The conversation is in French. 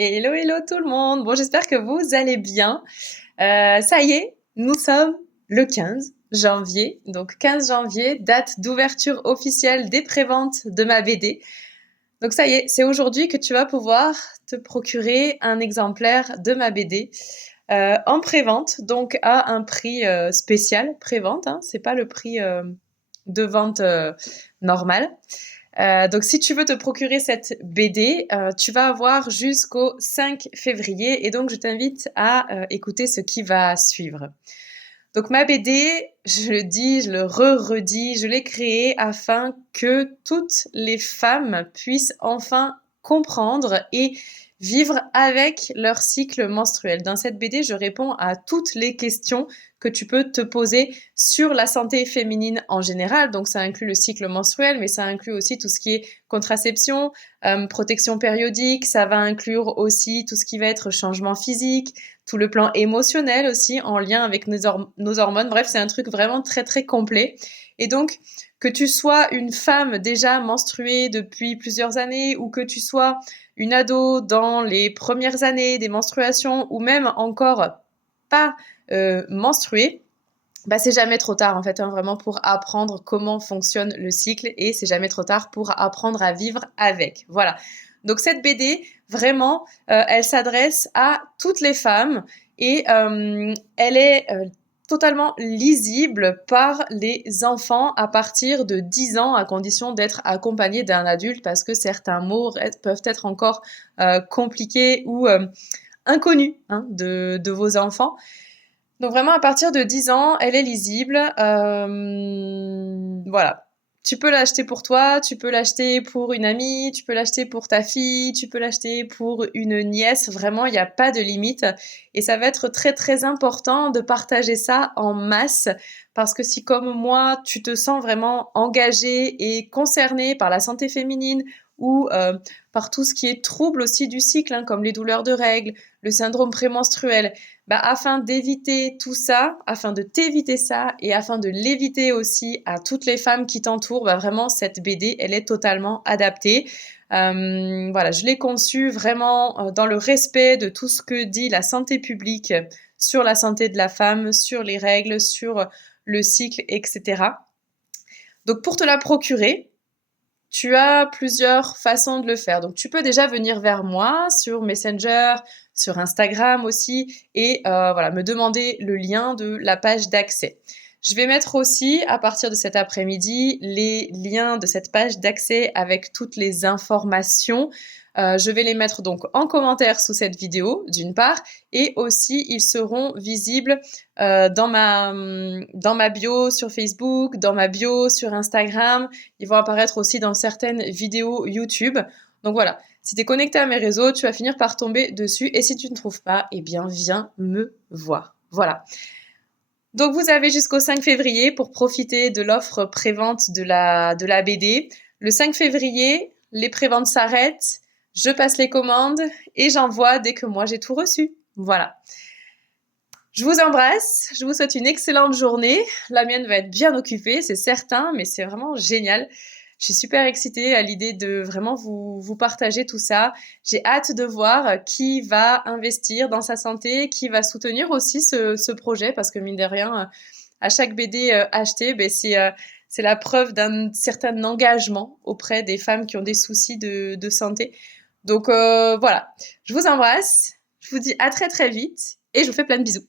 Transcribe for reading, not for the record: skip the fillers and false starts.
Hello, hello tout le monde. Bon, j'espère que vous allez bien. Ça y est, nous sommes le 15 janvier. Donc 15 janvier, date d'ouverture officielle des préventes de ma BD. Donc ça y est, c'est aujourd'hui que tu vas pouvoir te procurer un exemplaire de ma BD en prévente, donc à un prix spécial prévente. Hein, c'est pas le prix de vente normal. Donc si tu veux te procurer cette BD, tu vas avoir jusqu'au 5 février et donc je t'invite à écouter ce qui va suivre. Donc ma BD, je le dis, je le redis, je l'ai créée afin que toutes les femmes puissent enfin comprendre et vivre avec leur cycle menstruel. Dans cette BD, je réponds à toutes les questions que tu peux te poser sur la santé féminine en général. Donc ça inclut le cycle menstruel, mais ça inclut aussi tout ce qui est contraception, protection périodique, ça va inclure aussi tout ce qui va être changement physique, tout le plan émotionnel aussi en lien avec nos hormones. Bref, c'est un truc vraiment très très complet. Et donc, que tu sois une femme déjà menstruée depuis plusieurs années ou que tu sois une ado dans les premières années des menstruations ou même encore pas menstruée, bah c'est jamais trop tard en fait, hein, vraiment pour apprendre comment fonctionne le cycle et c'est jamais trop tard pour apprendre à vivre avec. Voilà. Donc cette BD, vraiment, elle s'adresse à toutes les femmes et elle est totalement lisible par les enfants à partir de 10 ans, à condition d'être accompagné d'un adulte, parce que certains mots peuvent être encore compliqués ou inconnus, hein, de vos enfants. Donc vraiment, à partir de 10 ans, elle est lisible. Voilà. Tu peux l'acheter pour toi, tu peux l'acheter pour une amie, tu peux l'acheter pour ta fille, tu peux l'acheter pour une nièce. Vraiment, il n'y a pas de limite. Et ça va être très très important de partager ça en masse. Parce que si comme moi, tu te sens vraiment engagée et concernée par la santé féminine ou par tout ce qui est trouble aussi du cycle, hein, comme les douleurs de règles, le syndrome prémenstruel, bah, afin d'éviter tout ça, afin de t'éviter ça et afin de l'éviter aussi à toutes les femmes qui t'entourent, bah, vraiment cette BD, elle est totalement adaptée. Voilà, je l'ai conçue vraiment dans le respect de tout ce que dit la santé publique sur la santé de la femme, sur les règles, sur le cycle, etc. Donc pour te la procurer, tu as plusieurs façons de le faire. Donc, tu peux déjà venir vers moi sur Messenger, sur Instagram aussi, et voilà, me demander le lien de la page d'accès. Je vais mettre aussi, à partir de cet après-midi, les liens de cette page d'accès avec toutes les informations. Je vais les mettre donc en commentaire sous cette vidéo, d'une part, et aussi ils seront visibles dans ma bio sur Facebook, dans ma bio sur Instagram. Ils vont apparaître aussi dans certaines vidéos YouTube. Donc voilà, si tu es connecté à mes réseaux, tu vas finir par tomber dessus. Et si tu ne trouves pas, eh bien, viens me voir. Voilà. Donc vous avez jusqu'au 5 février pour profiter de l'offre prévente de la BD. Le 5 février, les préventes s'arrêtent, je passe les commandes et j'envoie dès que moi j'ai tout reçu. Voilà. Je vous embrasse, je vous souhaite une excellente journée. La mienne va être bien occupée, c'est certain, mais c'est vraiment génial. Je suis super excitée à l'idée de vraiment vous partager tout ça. J'ai hâte de voir qui va investir dans sa santé, qui va soutenir aussi ce projet, parce que mine de rien, à chaque BD achetée, ben c'est la preuve d'un certain engagement auprès des femmes qui ont des soucis de santé. Donc voilà, je vous embrasse, je vous dis à très très vite et je vous fais plein de bisous.